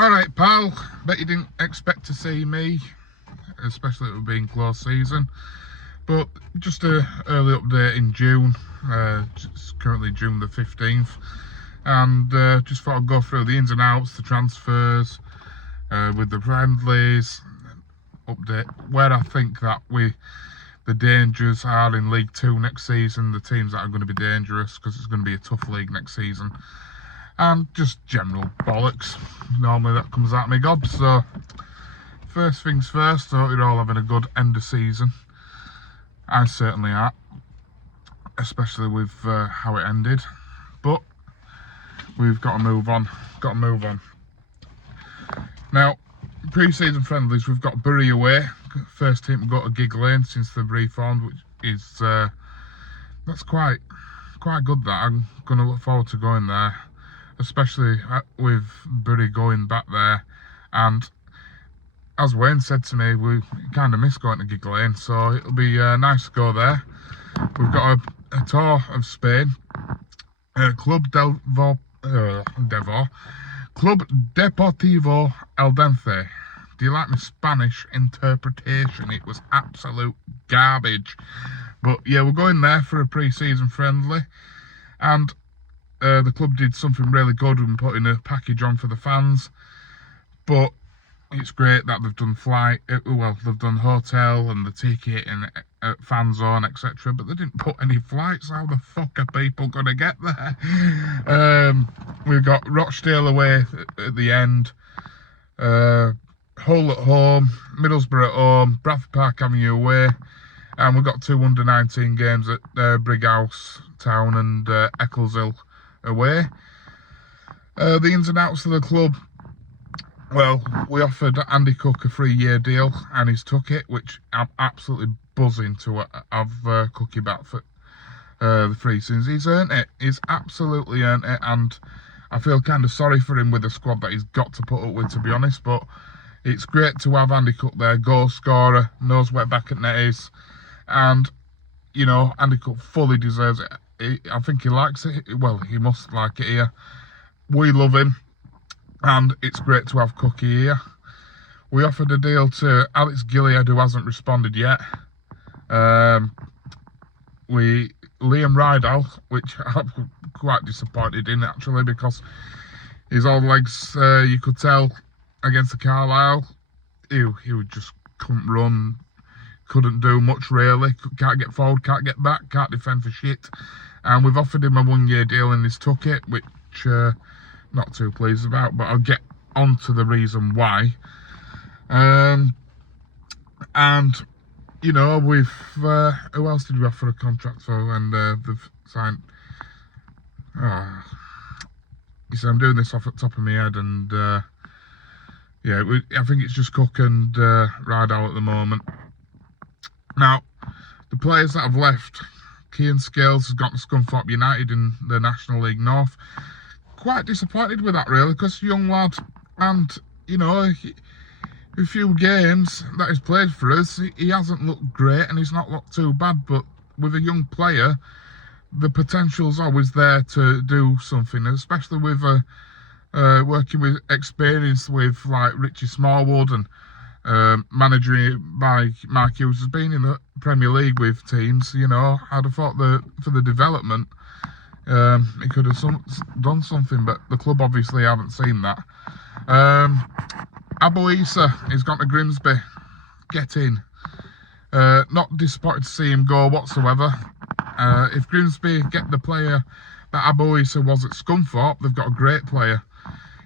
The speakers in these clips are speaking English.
Alright pal, bet you didn't expect to see me, especially it being close season, but just a early update in June. It's currently June the 15th, and just thought I'd go through the ins and outs, the transfers, with the friendlies, update where I think that the dangers are in League 2 next season, the teams that are going to be dangerous, because it's going to be a tough league next season. And just general bollocks, normally that comes out of my gob. So first things first, I hope you're all having a good end of season. I certainly are, especially with how it ended, but we've got to move on, Now, pre-season friendlies, we've got Bury away, first team to go to Gig Lane since they've reformed, which is, that's quite good. That I'm going to look forward to going there, especially with Bury going back there. And as Wayne said to me, we kind of miss going to Gig Lane, so it'll be nice to go there. We've got a tour of Spain, Club Deportivo Eldense. Do you like my Spanish interpretation? It was absolute garbage. But yeah, we're going there for a pre-season friendly, and the club did something really good when putting a package on for the fans. But it's great that they've done they've done hotel and the ticket and fan zone, etc. But they didn't put any flights. How the fuck are people going to get there? We've got Rochdale away at the end, Hull at home, Middlesbrough at home, Bradford Park Avenue away, and we've got 2 under-19 games at Brighouse Town and Eccleshill away. The ins and outs of the club. Well, we offered Andy Cook a 3-year deal, and he's took it, which I'm absolutely buzzing to have Cookie back for the 3 seasons. He's earned it. He's absolutely earned it, and I feel kind of sorry for him with the squad that he's got to put up with, to be honest. But it's great to have Andy Cook there, goal scorer, knows where back at net is, and you know, Andy Cook fully deserves it. I think he likes it. Well, he must like it here. We love him. And it's great to have Cookie here. We offered a deal to Alex Gilliard, who hasn't responded yet. Liam Rydal, which I'm quite disappointed in actually, because his old legs, you could tell against the Carlisle, he just couldn't run, couldn't do much really, can't get forward, can't get back, can't defend for shit. And we've offered him a 1-year deal and he's took it, which not too pleased about, but I'll get on to the reason why. And you know, we've who else did we offer a contract for? And they've signed. You see, I'm doing this off the top of my head, and yeah, I think it's just Cook and Rydal at the moment. Now, the players that have left, Kean Scales has got to Scunthorpe United in the National League North. Quite disappointed with that really, because young lad, and you know, a few games that he's played for us, he hasn't looked great and he's not looked too bad, but with a young player, the potential's always there to do something, especially with working with experience with like Richie Smallwood and managing by Mark Hughes has been in the Premier League with teams. You know, I'd have thought that for the development, he could have done something, but the club obviously haven't seen that. Abu Issa has gone to Grimsby. Get in. Not disappointed to see him go whatsoever. If Grimsby get the player that Abu Issa was at Scunthorpe, they've got a great player.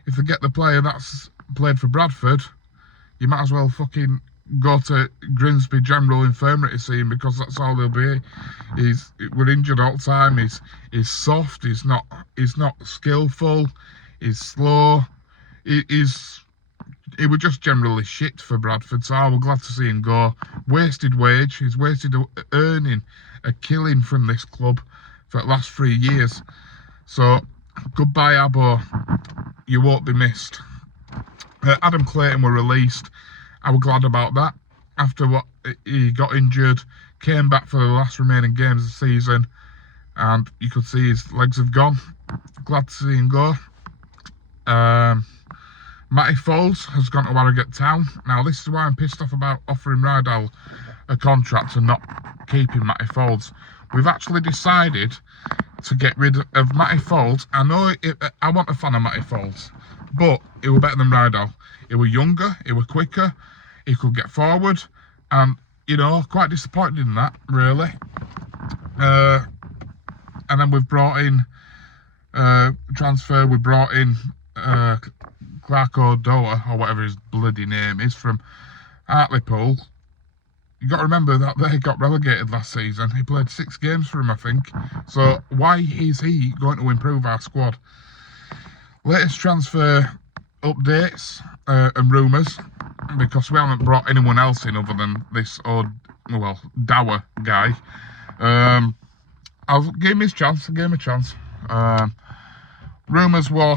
If they get the player that's played for Bradford, you might as well fucking go to Grimsby General Infirmary to see him, because that's all he'll be. We're injured all the time. He's soft. He's not skillful. He's slow. He was just generally shit for Bradford. So we're glad to see him go. Wasted wage. He's wasted earning a killing from this club for the last 3 years. So goodbye, Abo. You won't be missed. Adam Clayton were released. I was glad about that. After what he got injured, came back for the last remaining games of the season, and you could see his legs have gone. Glad to see him go. Matty Foles has gone to Harrogate Town. Now, this is why I'm pissed off about offering Rydal a contract and not keeping Matty Foles. We've actually decided to get rid of Matty Foles. I know I want a fan of Matty Foles, but he was better than Rydal. He was younger, he was quicker, he could get forward, and, you know, quite disappointed in that, really. And then we've brought in we brought in Clark O'Doa, or whatever his bloody name is, from Hartlepool. You got to remember that they got relegated last season. He played 6 games for him, I think. So why is he going to improve our squad? Latest transfer updates and rumours, because we haven't brought anyone else in other than this Dower guy. I'll give him his chance. I'll give him a chance. Rumours were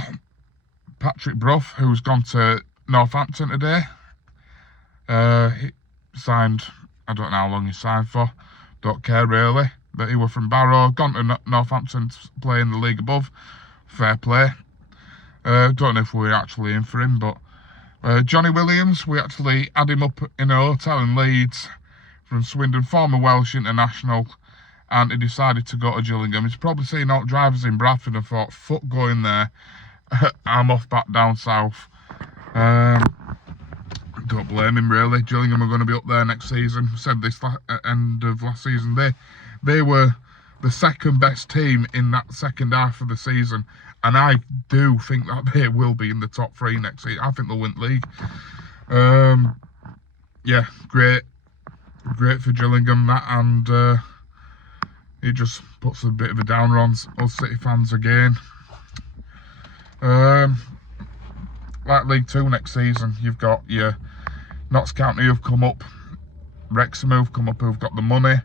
Patrick Brough, who's gone to Northampton today. He signed, I don't know how long he signed for, don't care really, but he was from Barrow, gone to Northampton to play in the league above. Fair play. Don't know if we're actually in for him, but Johnny Williams, we actually had him up in a hotel in Leeds from Swindon, former Welsh international, and he decided to go to Gillingham. He's probably seen out drivers in Bradford and thought, fuck going there, I'm off back down south. Don't blame him really. Gillingham are going to be up there next season. I said this end of last season. They were the second best team in that second half of the season, and I do think that they will be in the top 3 next season. I think they'll win the league. Yeah, great for Gillingham that, and it just puts a bit of a downer on us City fans again. Like League 2 next season, you've got your Notts County who've come up, Wrexham who've come up, who've got the money.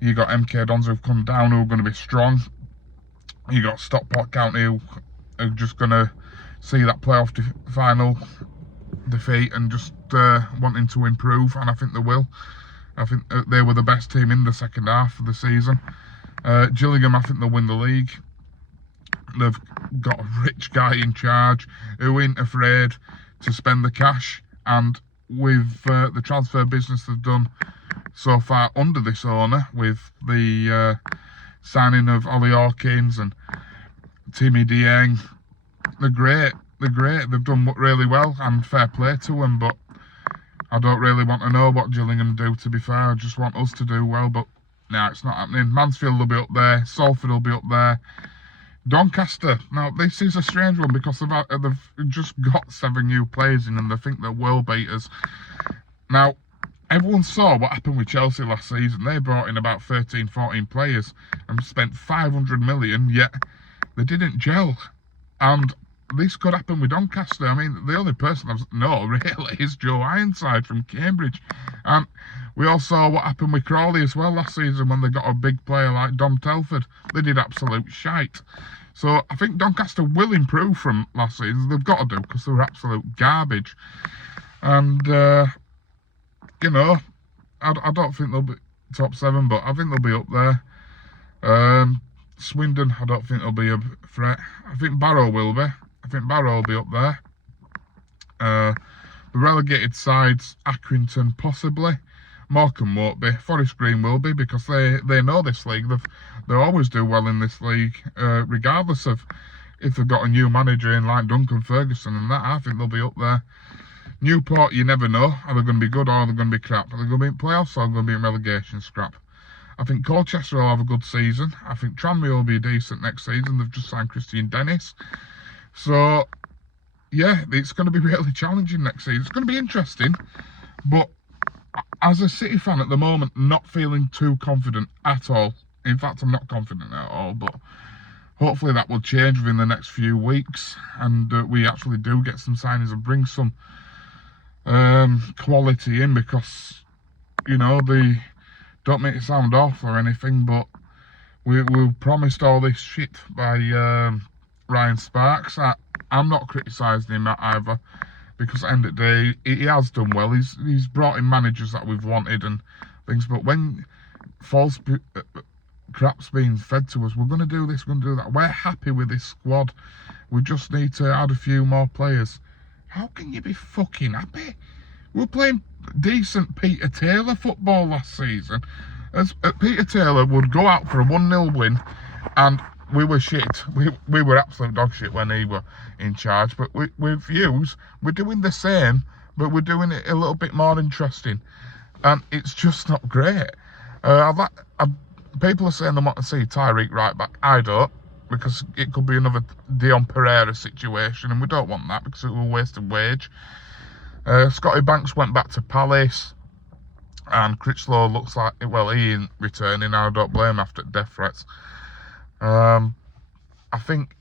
You got MK Dons who've come down, who are going to be strong. You got Stockport County who are just going to see that playoff final defeat and just wanting to improve, and I think they will. I think they were the best team in the second half of the season. Gillingham, I think they'll win the league. They've got a rich guy in charge who ain't afraid to spend the cash, and with the transfer business they've done so far under this owner, with the signing of Ollie Hawkins and Timmy Dieng, they're great. They've done really well, and fair play to them, but I don't really want to know what Gillingham do, to be fair. I just want us to do well, but no, it's not happening. Mansfield will be up there, Salford will be up there, Doncaster. Now, this is a strange one because they've just got 7 new players in and they think they're world beaters. Now, everyone saw what happened with Chelsea last season. They brought in about 13, 14 players and spent 500 million, yet they didn't gel. And this could happen with Doncaster. I mean, the only person I know really is Joe Ironside from Cambridge. And we all saw what happened with Crawley as well last season when they got a big player like Dom Telford. They did absolute shite. So I think Doncaster will improve from last season. They've got to do, because they were absolute garbage. And, you know, I don't think they'll be top 7, but I think they'll be up there. Swindon, I don't think they'll be a threat. I think Barrow will be. I think Barrow will be up there. The relegated sides, Accrington possibly. Morecambe won't be. Forest Green will be, because they know this league. They always do well in this league, regardless of if they've got a new manager in like Duncan Ferguson and that. I think they'll be up there. Newport, you never know. Are they going to be good or are they going to be crap? Are they going to be in playoffs or are they going to be in relegation scrap? I think Colchester will have a good season. I think Tranmere will be decent next season. They've just signed Christian Dennis. So, yeah, it's going to be really challenging next season. It's going to be interesting, but as a City fan at the moment, not feeling too confident at all. In fact, I'm not confident at all, but hopefully that will change within the next few weeks, and we actually do get some signings and bring some quality in, because, you know, they don't make it sound off or anything, but we promised all this shit by Ryan Sparks. I'm not criticising him either, because at the end of the day, he has done well. He's brought in managers that we've wanted and things, but when false crap's being fed to us, we're going to do this, we're going to do that. We're happy with this squad. We just need to add a few more players. How can you be fucking happy? We were playing decent Peter Taylor football last season. Peter Taylor would go out for a 1-0 win, and we were shit. We were absolute dog shit when he were in charge. But with Hughes, we're doing the same, but we're doing it a little bit more interesting. And it's just not great. People are saying they want to see Tyreek right back. I don't, because it could be another Dion Pereira situation, and we don't want that because it will waste a wage. Scotty Banks went back to Palace, and Critchlow looks like, well, he ain't returning. I don't blame him after death threats. I think,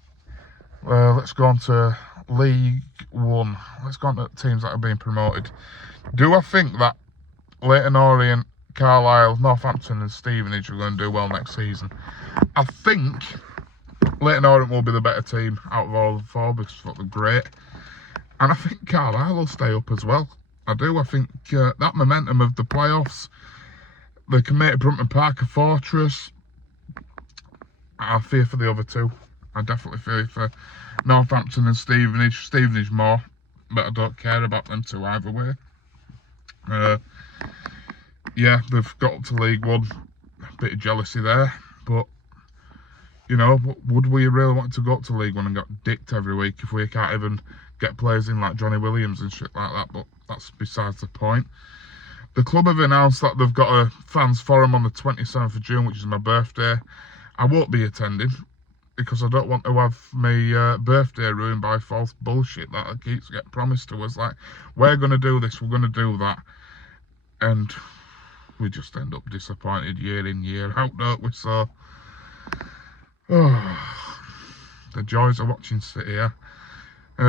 let's go on to League One. Let's go on to teams that are being promoted. Do I think that Leyton Orient, Carlisle, Northampton and Stevenage are going to do well next season? I think Leyton Orient will be the better team out of all the four because they're great. And I think Carlisle will stay up as well. I do. I think that momentum of the playoffs, they can make Brunton Park a fortress. I fear for the other two. I definitely fear for Northampton and Stevenage. Stevenage more, but I don't care about them two either way. Yeah, they've got up to League One. A bit of jealousy there, but you know, would we really want to go up to League One and get dicked every week if we can't even get players in like Johnny Williams and shit like that? But that's besides the point. The club have announced that they've got a fans forum on the 27th of June, which is my birthday. I won't be attending because I don't want to have my birthday ruined by false bullshit that keeps getting promised to us. Like, we're going to do this, we're going to do that. And we just end up disappointed year in, year out, don't we? So, the joys of watching City here.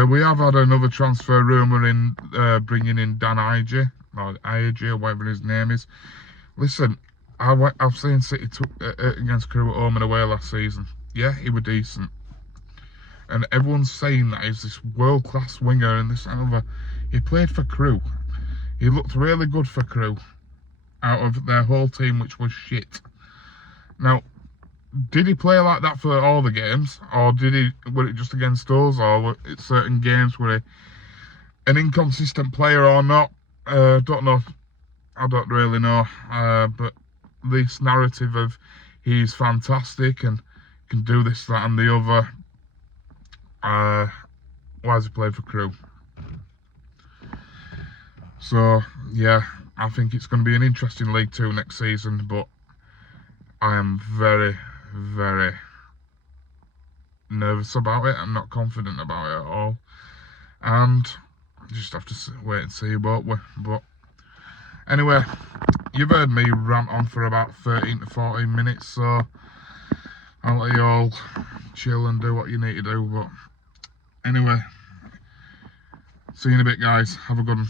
We have had another transfer rumour in bringing in Dan Ige, or whatever his name is. Listen, I've seen City against Crewe at home and away last season. Yeah, he was decent. And everyone's saying that he's this world-class winger and this and other. He played for Crewe. He looked really good for Crewe out of their whole team, which was shit. Now, did he play like that for all the games, or were it just against us, or were it certain games were he an inconsistent player or not? Don't know. I don't really know. But this narrative of he's fantastic and can do this, that, and the other. Why has he played for Crewe? So yeah, I think it's going to be an interesting League Two next season, but I am very, very nervous about it. I'm not confident about it at all, and just have to wait and see, won't we? But anyway, you've heard me rant on for about 13 to 14 minutes, so I'll let you all chill and do what you need to do. But anyway, see you in a bit, guys. Have a good one.